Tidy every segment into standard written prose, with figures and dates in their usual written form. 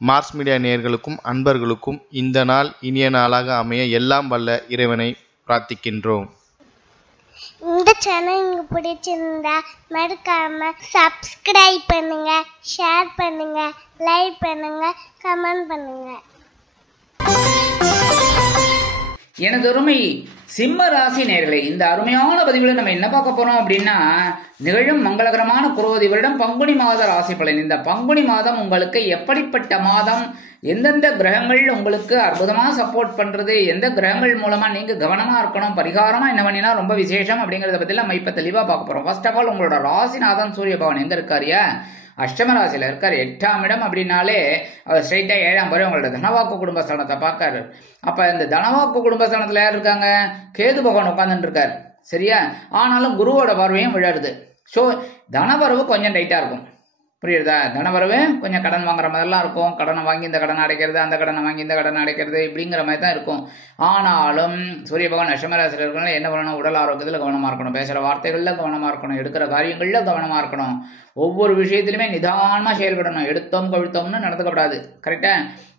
Mars media நேயர்களுக்கும் அன்பர்களுக்கும் இந்த நாள் இனிய நாளாக அமைய எல்லாம் வல்ல இறைவனை பிரார்த்திக்கின்றோம். இந்த சேனல் உங்களுக்கு பிடிச்சிருந்தா மறக்காம சப்ஸ்கிரைப் பண்ணுங்க, ஷேர் பண்ணுங்க, லைக் பண்ணுங்க, கமெண்ட் பண்ணுங்க. எனதொருமை சிம்ம ராசி நேயர்களே, இந்த அருமையான பதிவில் நம்ம என்ன பார்க்க போறோம் அப்படின்னா, நிகழும் மங்களகரமான குரோதி வருடம் பங்குனி மாத ராசி பலன். இந்த பங்குனி மாதம் உங்களுக்கு எப்படிப்பட்ட மாதம், எந்தெந்த கிரகங்கள் உங்களுக்கு அற்புதமா சப்போர்ட் பண்றது, எந்த கிரகங்கள் மூலமா நீங்க கவனமா இருக்கணும், பரிகாரமா என்ன பண்ணினா ரொம்ப விசேஷம் அப்படிங்கறத பத்தி நம்ம இப்ப தெளிவா பார்க்க போறோம். ஃபர்ஸ்ட் ஆஃப் ஆல், உங்களோட ராசிநாதன் சூரிய பகவான் எங்க இருக்காருயா? அஷ்டம ராசியில இருக்காரு. 8ஆம் இடம் அப்படின்னாலே அவர் ஸ்ட்ரைட்டா 7ஆம் பருவம் உங்களோட தனவாக்கு குடும்பஸ்தானத்தை பார்க்காரு. அப்ப இந்த தனவாக்கு குடும்பஸ்தானத்துல யார் இருக்காங்க? கேது பகவான் உட்கார்ந்துட்டு இருக்காரு. சரியா? ஆனாலும் குருவோட பார்வையும் விழாடுது. ஸோ தனவரவு கொஞ்சம் டைட்டா இருக்கும். புரியுதா? தனவரவு கொஞ்சம் கடன் வாங்குற மாதிரிலாம் இருக்கும். கடனை வாங்கி இந்த கடனை அடைக்கிறது, அந்த கடனை வாங்கி இந்த கடனை அடைக்கிறது, இப்படிங்கிற மாதிரி தான் இருக்கும். ஆனாலும் சூரிய பகவான் அஷ்டமராசியில் இருக்கணும். என்ன பண்ணணும்? உடல் ஆரோக்கியத்தில் கவனமா இருக்கணும், பேசுற வார்த்தைகள்ல கவனமா இருக்கணும், எடுக்கிற காரியங்கள்ல கவனமா இருக்கணும், ஒவ்வொரு விஷயத்திலுமே நிதானமா செயல்படணும். எடுத்தோம் கவிழ்த்தோம்னு நடந்துக்கப்படாது. கரெக்டா?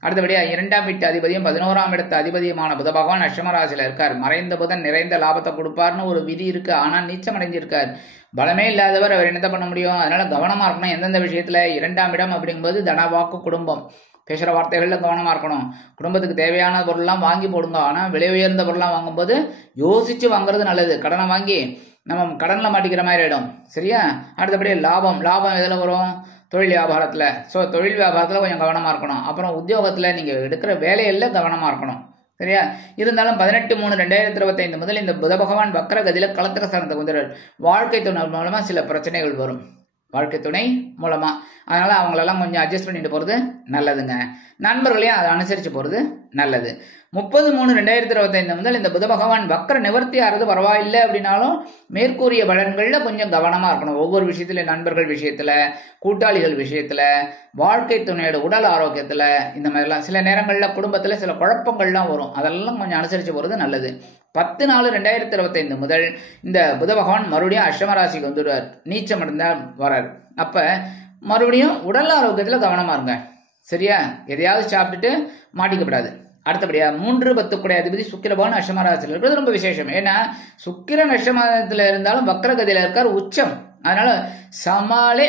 அடுத்தபடியா 2ஆம் வீட்டு அதிபதியும் 11ஆம் இடத்து அதிபதியுமான புத பகவான் அஷ்டமராசியில இருக்கார். மறைந்த புதன் நிறைந்த லாபத்தை கொடுப்பார்னு ஒரு விதி இருக்கு. ஆனா நீச்சம் அடைஞ்சிருக்கார். பலமே இல்லாதவர் அவர் என்னத்த பண்ண முடியும்? அதனால கவனமா இருக்கணும். எந்தெந்த விஷயத்துல? 2ஆம் இடம் அப்படிங்கும்போது தனவாக்கு குடும்பம், பேசுற வார்த்தைகள்ல கவனமா இருக்கணும். குடும்பத்துக்கு தேவையான பொருள்லாம் வாங்கி போடுங்க. ஆனா விலை உயர்ந்த பொருள்லாம் வாங்கும்போது யோசிச்சு வாங்குறது நல்லது. கடனை வாங்கி நம்ம கடன்ல மாட்டிக்கிற மாதிரி ஆயிடும். சரியா? அடுத்தபடி லாபம் எதுல வரும்? தொழில் வியாபாரத்துல. ஸோ தொழில் வியாபாரத்துல கொஞ்சம் கவனமா இருக்கணும். அப்புறம் உத்தியோகத்துல நீங்க எடுக்கிற வேலைகள்ல கவனமா இருக்கணும். சரியா? இருந்தாலும் 18/3/2025 முதல் இந்த புத பகவான் வக்ரகதியில களத்திர ஸ்தானத்துக்கு வந்துடுறார். வாழ்க்கை துணை மூலமா சில பிரச்சனைகள் வரும். வாழ்க்கை துணை மூலமா. அதனால அவங்களெல்லாம் கொஞ்சம் அட்ஜஸ்ட் பண்ணிட்டு போறது நல்லதுங்க. நண்பர்களையும் அதை அனுசரிச்சு போறது நல்லது. 30/3/2025 முதல் இந்த புத பகவான் வக்ர நிவர்த்தி ஆறது பரவாயில்லை அப்படின்னாலும் மேற்கூறிய பலன்கள்ல கொஞ்சம் கவனமா இருக்கணும். ஒவ்வொரு விஷயத்துல, நண்பர்கள் விஷயத்துல, கூட்டாளிகள் விஷயத்துல, வாழ்க்கை துணையோட உடல் ஆரோக்கியத்துல, இந்த மாதிரிலாம் சில நேரங்கள்ல குடும்பத்துல சில குழப்பங்கள்லாம் வரும். அதெல்லாம் கொஞ்சம் அனுசரிச்சு போறது நல்லது. 10/4/2025 முதல் இந்த புத பகவான் மறுபடியும் அஷ்டமராசிக்கு வந்துடுவார். நீச்சம் அடைந்தா வரார். அப்ப மறுபடியும் உடல் ஆரோக்கியத்துல கவனமா இருங்க. சரியா? எதையாவது சாப்பிட்டுட்டு மாட்டிக்கப்படாது. அடுத்தபடியா 3/10 அதிபதி சுக்கிர பகவான் அஷ்டமராசியில் இருக்கிறது ரொம்ப விசேஷம். ஏன்னா சுக்கிரன் அஷ்டமத்துல இருந்தாலும் வக்ரகதியில இருக்கார், உச்சம். அதனால சமாளி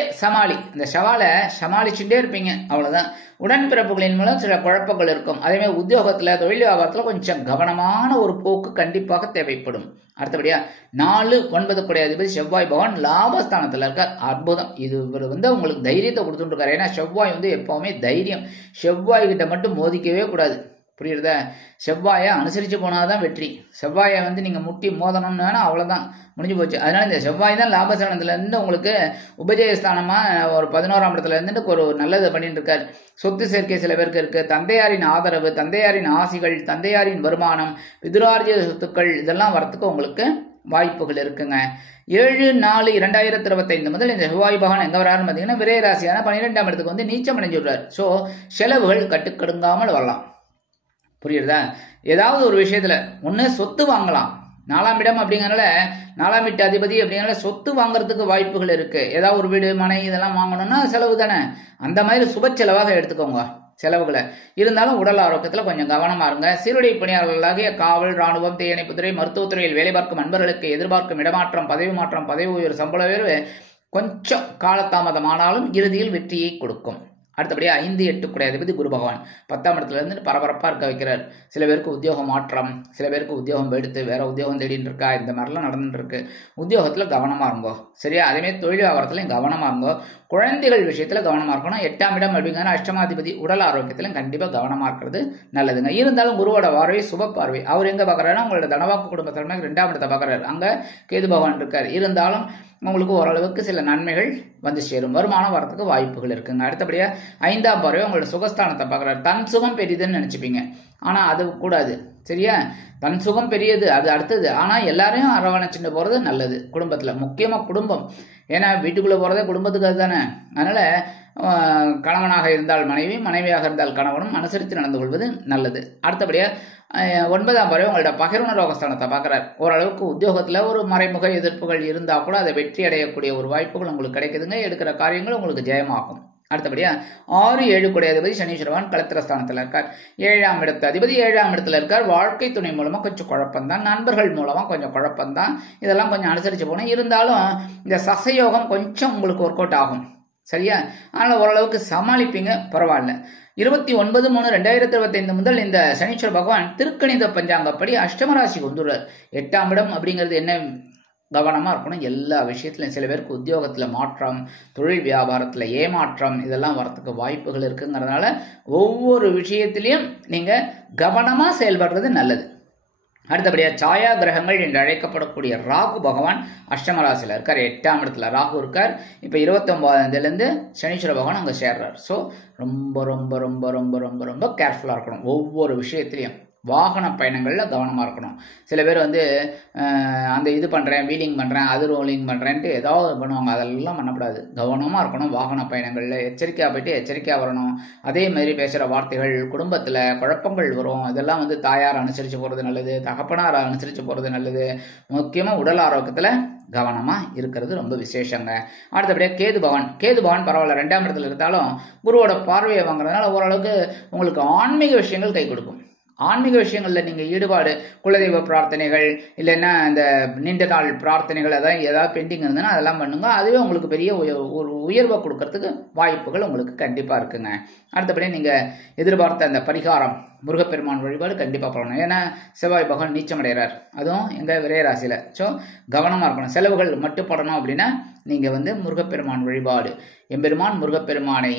இந்த சவாலை சமாளிச்சுட்டே இருப்பீங்க. அவ்வளவுதான். உடன்பிறப்புகளின் மூலம் சில குழப்பங்கள் இருக்கும். அதே மாதிரி உத்தியோகத்துல, தொழில் வியாபாரத்துல கொஞ்சம் கவனமான ஒரு போக்கு கண்டிப்பாக தேவைப்படும். அடுத்தபடியா 4/9 அதிபதி செவ்வாய் பகவான் லாபஸ்தானத்துல இருக்கார். அற்புதம். இவர் உங்களுக்கு தைரியத்தை கொடுத்துட்டு இருக்காரு. ஏன்னா செவ்வாய் எப்பவுமே தைரியம். செவ்வாய் கிட்ட மட்டும் மோதிக்கவே கூடாது. புரியுறதா? செவ்வாயை அனுசரிச்சு போனாதான் வெற்றி. செவ்வாயை நீங்க முட்டி மோதணும்னா அவ்வளவுதான், முடிஞ்சு போச்சு. அதனால இந்த செவ்வாய் தான் லாபஸ்தானத்துல இருந்து உங்களுக்கு உபஜயஸ்தானமா ஒரு 11ஆம் இடத்துல இருந்துட்டு ஒரு நல்லது பண்ணிட்டு இருக்காரு. சொத்து சேர்க்கை சில பேருக்கு இருக்கு. தந்தையாரின் ஆதரவு, தந்தையாரின் ஆசிகள், தந்தையாரின் வருமானம், பிதுரார்ஜித சொத்துக்கள் இதெல்லாம் வரத்துக்கு உங்களுக்கு வாய்ப்புகள் இருக்குங்க. 7/4/2025 முதல் இந்த செவ்வாய் பகவான் எங்க வராருன்னு பாத்தீங்கன்னா விரயராசியான 12ஆம் இடத்துக்கு நீச்சம் அடைஞ்சு விடுறாரு. சோ செலவுகள் கட்டுக்கடுங்காமல் வரலாம். புரியுறதா? ஏதாவது ஒரு விஷயத்துல ஒண்ணு சொத்து வாங்கலாம். 4ஆம் இடம் அப்படிங்கறனால 4ஆம் வீட்டு அதிபதி அப்படிங்கறனால சொத்து வாங்குறதுக்கு வாய்ப்புகள் இருக்கு. ஏதாவது ஒரு வீடு, மனை இதெல்லாம் வாங்கணும்னா செலவு தானே. அந்த மாதிரி சுப செலவாக எடுத்துக்கோங்க செலவுகளை. இருந்தாலும் உடல் ஆரோக்கியத்துல கொஞ்சம் கவனமா இருங்க. சீருடை பணியாளர்களாகிய காவல், ராணுவம், தீயணைப்புத்துறை, மருத்துவத்துறையில் வேலை பார்க்கும் நண்பர்களுக்கு எதிர்பார்க்கும் இடமாற்றம், பதவி மாற்றம், பதவி உயர்வு, சம்பள உயர்வு கொஞ்சம் காலதாமதமானாலும் இறுதியில் வெற்றியை கொடுக்கும். அடுத்தபடியா 5/8 அதிபதி குரு பகவான் 10ஆம் இடத்துல இருந்து பரபரப்பா இருக்க வைக்கிறார். சில பேருக்கு உத்தியோக மாற்றம், சில பேருக்கு உத்தியோகம் எடுத்து வேற உத்தியோகம் தேடிட்டு இருக்கா, இந்த மாதிரிலாம் நடந்துட்டு இருக்கு. உத்தியோகத்துல கவனமா இருங்கோ. சரியா? அதே மாதிரி தொழில் வியாபாரத்திலையும் கவனமா இருங்கோ. குழந்தைகள் விஷயத்துல கவனமா இருக்கணும். 8ஆம் இடம் அப்படிங்கிற அஷ்டமாதிபதி உடல் ஆரோக்கியத்திலும் கண்டிப்பா கவனமா இருக்கிறது நல்லதுங்க. இருந்தாலும் குருவோட பார்வை சுப பார்வை. அவர் எங்க பாக்குறாருன்னா உங்களோட தனவாக்கு குடும்பத்தில 2ஆம் இடத்தை பாக்குறாரு. அங்க கேது பகவான் இருக்காரு. இருந்தாலும் உங்களுக்கு ஓரளவுக்கு சில நன்மைகள் சேரும். வருமானம் வரத்துக்கு வாய்ப்புகள் இருக்குங்க. அடுத்தபடியா 5ஆம் பார்வை உங்களோட சுகஸ்தானத்தை பாக்குறாரு. தன் சுகம் பெரியதுன்னு நினைச்சுப்பீங்க. ஆனா அது கூடாது. சரியா? தன் சுகம் பெரியது, அது அடுத்தது. ஆனா எல்லாரையும் அரவணைச்சுட்டு போறது நல்லது. குடும்பத்துல முக்கியமா குடும்பம். ஏன்னா வீட்டுக்குள்ள போறதே குடும்பத்துக்கு அதுதானே. அதனால கணவனாக இருந்தால் மனைவி, மனைவியாக இருந்தால் கணவனும் அனுசரித்து நடந்து கொள்வது நல்லது. அடுத்தபடியா 9ஆம் பார்வை உங்களோட பகிர்வு ரோகஸ்தானத்தை பார்க்கிறார். ஓரளவுக்கு உத்தியோகத்துல ஒரு மறைமுக எதிர்ப்புகள் இருந்தா கூட அதை வெற்றி அடையக்கூடிய ஒரு வாய்ப்புகள் உங்களுக்கு கிடைக்குதுங்க. எடுக்கிற காரியங்கள் உங்களுக்கு ஜெயமாகும். அடுத்தபடியா 6, 7 கூடிய அதிபதி சனீஸ்வர பகவான் களத்திரஸ்தானத்துல இருக்கார். 7ஆம் இடத்து அதிபதி 7ஆம் இடத்துல இருக்கார். வாழ்க்கை துணை மூலமா கொஞ்சம் குழப்பம்தான், நண்பர்கள் மூலமா கொஞ்சம் குழப்பம்தான், இதெல்லாம் கொஞ்சம் அனுசரிச்சு போகணும். இருந்தாலும் இந்த சசயோகம் கொஞ்சம் உங்களுக்கு ஒர்க் அவுட் ஆகும், சரியா? அதனால ஓரளவுக்கு சமாளிப்பீங்க, பரவாயில்ல. 29/3/2025 முதல் இந்த சனீஸ்வர பகவான் திருக்கணித பஞ்சாங்கப்படி அஷ்டமராசிக்கு வந்துள்ளார். 8ஆம் இடம் அப்படிங்கிறது என்ன, கவனமா இருக்கணும் எல்லா விஷயத்திலும். சில பேருக்கு உத்தியோகத்துல மாற்றம், தொழில் வியாபாரத்துல ஏமாற்றம், இதெல்லாம் வரத்துக்கு வாய்ப்புகள் இருக்குங்கிறதுனால ஒவ்வொரு விஷயத்திலையும் நீங்க கவனமா செயல்படுறது நல்லது. அடுத்தபடியா சாயா கிரகங்கள் என்று அழைக்கப்படக்கூடிய ராகு பகவான் அஷ்டமராசியில இருக்கார். 8ஆம் இடத்துல ராகு இருக்கார். இப்ப 29ஆம் சனீஸ்வர பகவான் அங்க சேர்றார். ஸோ ரொம்ப ரொம்ப ரொம்ப ரொம்ப ரொம்ப ரொம்ப கேர்ஃபுல்லா இருக்கணும் ஒவ்வொரு விஷயத்திலையும். வாகன பயணங்கள்ல கவனமா இருக்கணும். சில பேர் வந்து அந்த இது பண்றேன், வீலிங் பண்றேன், அது ரோலிங் பண்றேன்ட்டு ஏதாவது பண்ணுவாங்க, அதெல்லாம் பண்ணக்கூடாது. கவனமா இருக்கணும் வாகன பயணங்கள்ல. எச்சரிக்கையா போயிட்டு எச்சரிக்கையா வரணும். அதே மாதிரி பேசுற வார்த்தைகள், குடும்பத்துல குழப்பங்கள் வரும், இதெல்லாம் வந்து தாயார் அனுசரிச்சு போறது நல்லது, தகப்பனார் அனுசரிச்சு போறது நல்லது. முக்கியமா உடல் ஆரோக்கியத்துல கவனமா இருக்கிறது ரொம்ப விசேஷங்க. அடுத்தபடியா கேது பகவான் பரவாயில்ல, 2ஆம் இடத்துல இருந்தாலும் குருவோட பார்வையை வாங்குறதுனால ஓரளவுக்கு உங்களுக்கு ஆன்மீக விஷயங்கள் கை கொடுக்கும். ஆன்மீக விஷயங்கள்ல நீங்க ஈடுபாடு, குலதெய்வ பிரார்த்தனைகள் இல்லைன்னா இந்த நீண்ட நாள் பிரார்த்தனைகள் ஏதாவது பெண்டிங் இருந்ததுன்னா அதெல்லாம் பண்ணுங்க. அதுவே உங்களுக்கு பெரிய ஒரு உயர்வை கொடுக்கறதுக்கு வாய்ப்புகள் உங்களுக்கு கண்டிப்பா இருக்குங்க. அடுத்தபடி நீங்க எதிர்பார்த்த அந்த பரிகாரம், முருகப்பெருமான் வழிபாடு கண்டிப்பா பண்ணணும். ஏன்னா செவ்வாய் பகவான் நீச்சம் அடைகிறார், அதுவும் எங்க விரையராசியில. ஸோ கவனமா இருக்கணும். செலவுகள் மட்டுப்படணும் அப்படின்னா நீங்க வந்து முருகப்பெருமான் வழிபாடு, எம்பெருமான் முருகப்பெருமானை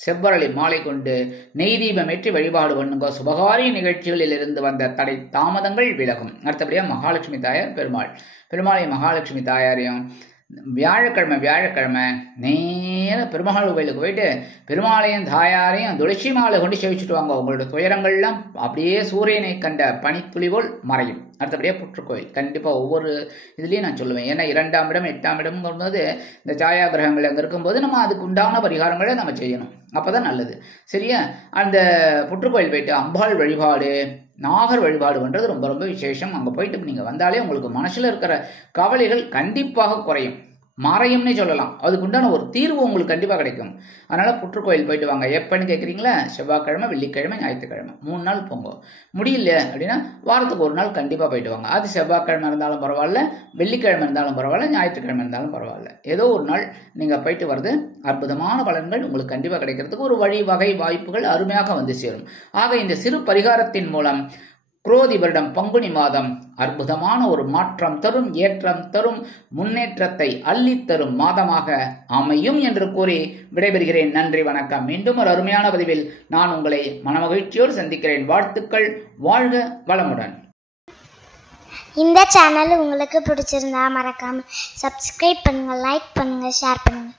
செவ்வரளி மாலை கொண்டு நெய் தீபமேற்றி வழிபாடு பண்ணுங்க. சுபகாரிய நிகழ்ச்சிகளில் இருந்து வந்த தடை தாமதங்கள் விலகும். அடுத்தபடியா மகாலட்சுமி தாயார் பெருமாளை மகாலட்சுமி தாயாரையும் வியாழக்கிழமை நேர பெருமாள் கோயிலுக்கு போயிட்டு பெருமாளையும் தாயாரையும் துளசி மாலை கொண்டு சேவிச்சுட்டு வாங்க. உங்களோட துயரங்கள்லாம் அப்படியே சூரியனை கண்ட பனித்துளி போல் மறையும். அடுத்தபடியா புற்றுக்கோயில் கண்டிப்பா ஒவ்வொரு இதுலயும் நான் சொல்லுவேன். ஏன்னா 2ஆம் இடம் 8ஆம் இடம் போது இந்த சாயா கிரகங்கள் அங்க இருக்கும்போது நம்ம அதுக்கு உண்டான பரிகாரங்களை நம்ம செய்யணும், அப்பதான் நல்லது, சரியா? அந்த புற்றுக்கோயில் போயிட்டு அம்பாள் வழிபாடு, நாகர் வழிபாடு பண்றது ரொம்ப ரொம்ப விசேஷம். அங்க போயிட்டு நீங்க வந்தாலே உங்களுக்கு மனசுல இருக்கிற கவலைகள் கண்டிப்பாக குறையும், மறையும்னே சொல்லலாம். அதுக்கு உண்டான ஒரு தீர்வு உங்களுக்கு கண்டிப்பா கிடைக்கும். அதனால புற்றுக்கோயில் போயிட்டு வாங்க. எப்பன்னு கேட்குறீங்களா? செவ்வாய்க்கிழமை, வெள்ளிக்கிழமை, ஞாயிற்றுக்கிழமை 3 நாள் போங்க. முடியல அப்படின்னா வாரத்துக்கு 1 நாள் கண்டிப்பா போயிட்டு வாங்க. அது செவ்வாய்க்கிழமை இருந்தாலும் பரவாயில்ல, வெள்ளிக்கிழமை இருந்தாலும் பரவாயில்ல, ஞாயிற்றுக்கிழமை இருந்தாலும் பரவாயில்ல. ஏதோ ஒரு நாள் நீங்க போயிட்டு வர்றது அற்புதமான பலன்கள் உங்களுக்கு கண்டிப்பா கிடைக்கிறதுக்கு ஒரு வகை வாய்ப்புகள் அருமையாக வந்து சேரும். ஆக இந்த சிறு பரிகாரத்தின் மூலம் குரோதி வருடம் பங்குனி மாதம் அற்புதமான ஒரு மாற்றம் தரும், ஏற்றம் தரும், முன்னேற்றத்தை அள்ளித்தரும் மாதமாக அமையும் என்று கூறி விடைபெறுகிறேன். நன்றி, வணக்கம். மீண்டும் ஒரு அருமையான பதிவில் நான் உங்களை மனமகிழ்ச்சியோடு சந்திக்கிறேன். வாழ்த்துக்கள். வாழ்க வளமுடன். இந்த சேனல் உங்களுக்கு பிடிச்சிருந்தா மறக்காம சப்ஸ்கிரைப் பண்ணுங்க, லைக் பண்ணுங்க, ஷேர் பண்ணுங்க.